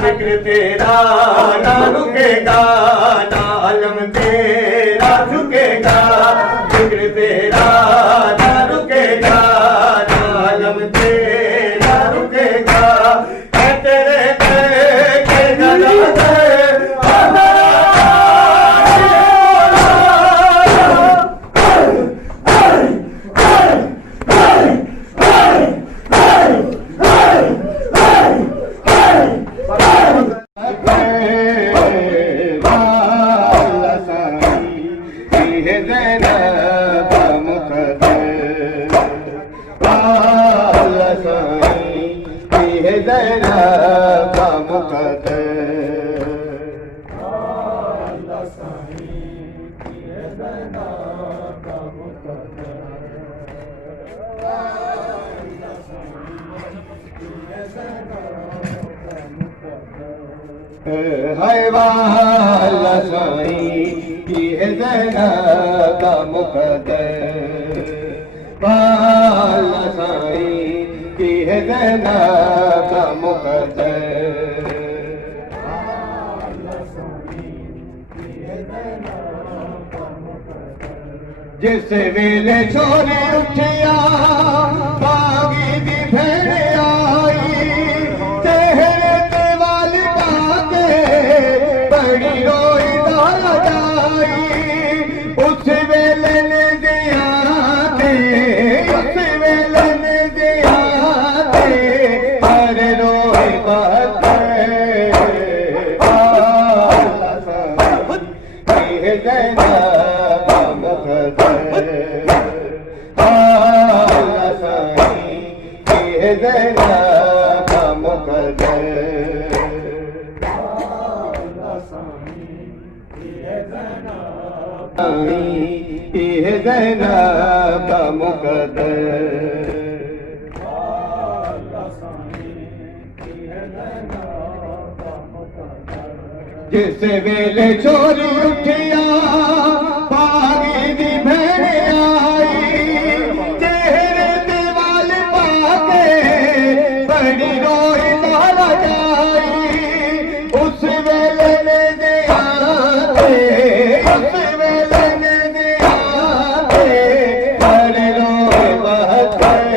जिक्र तेरा ना रुकेगा, ना आलम तेरा झुकेगा। जिक्र तेरा ना रुकेगा, ना आलम तेरा रुकेगा। तेरे है वाला साईं की है ज़ैनब का मुक़द्दर। वाला साईं की है ज़ैनब का मुक़द्दर। जिस वेले छोरे उठिया बागी दी भेड़ आई, चेहरे ते वाली पाके बड़ी रोई दाल जाई। उस वेले ने दिया थे, उस वेले ने दिया थे, हर रोई बात ज़ैनब का मुक़द्दर। जिस वेले छोरी उठिया बागी दी भेड़ आई, चेहरे ते वाल पाके बड़ी रोई दाल जाई। उस वेले ने दिया थे, उस वेले ने दिया थे, हर रोई बात है।